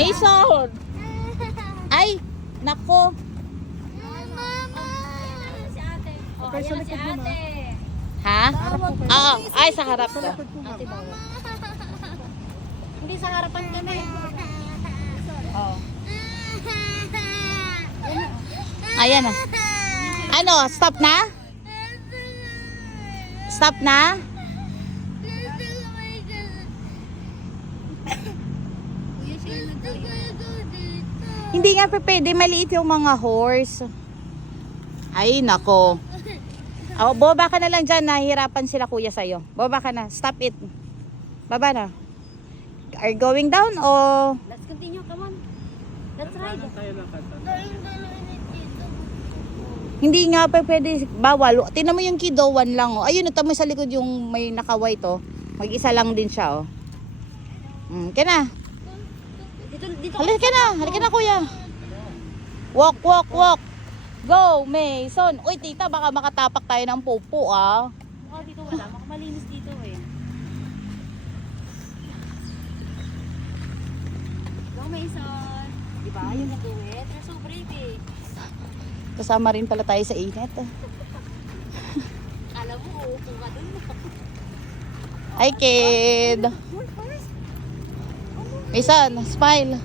Mason! Ay! Nako! Si ate. Oh, Okay, sa ayan si likod mo, ate. Ha? Oo. Ay, sa harap ka. Ate bawal. Hindi sa harapan kami. Oo. Ayan na. Ano? Stop na? Stop na? Kuya siya Hindi nga pa pwede. Maliit yung mga horse. Ay, nako. Oh, boba ka na lang dyan. Nahihirapan sila kuya sa'yo. Boba ka na. Stop it. Baba na. Are you going down o... Let's continue, come on. Let's ride. Hindi nga pa pwede. Bawal. Tingnan mo yung kiddo. One lang. Oh. Ayun, ito mo sa likod yung may nakaway to. Mag-isa lang din siya. Oh. Kaya na. Dito. Halika na. Halika na kuya. Walk, walk, walk. Go, Mason. Uy, tita, baka makatapak tayo ng popo, ah. Oh, dito wala. Malinis dito eh. Go, Mason. Diba? Yun na do it. You're so brave eh. Kasama rin pala tayo sa init. Alam mo, uupo ka dun. Hi, kid. Mason, smile.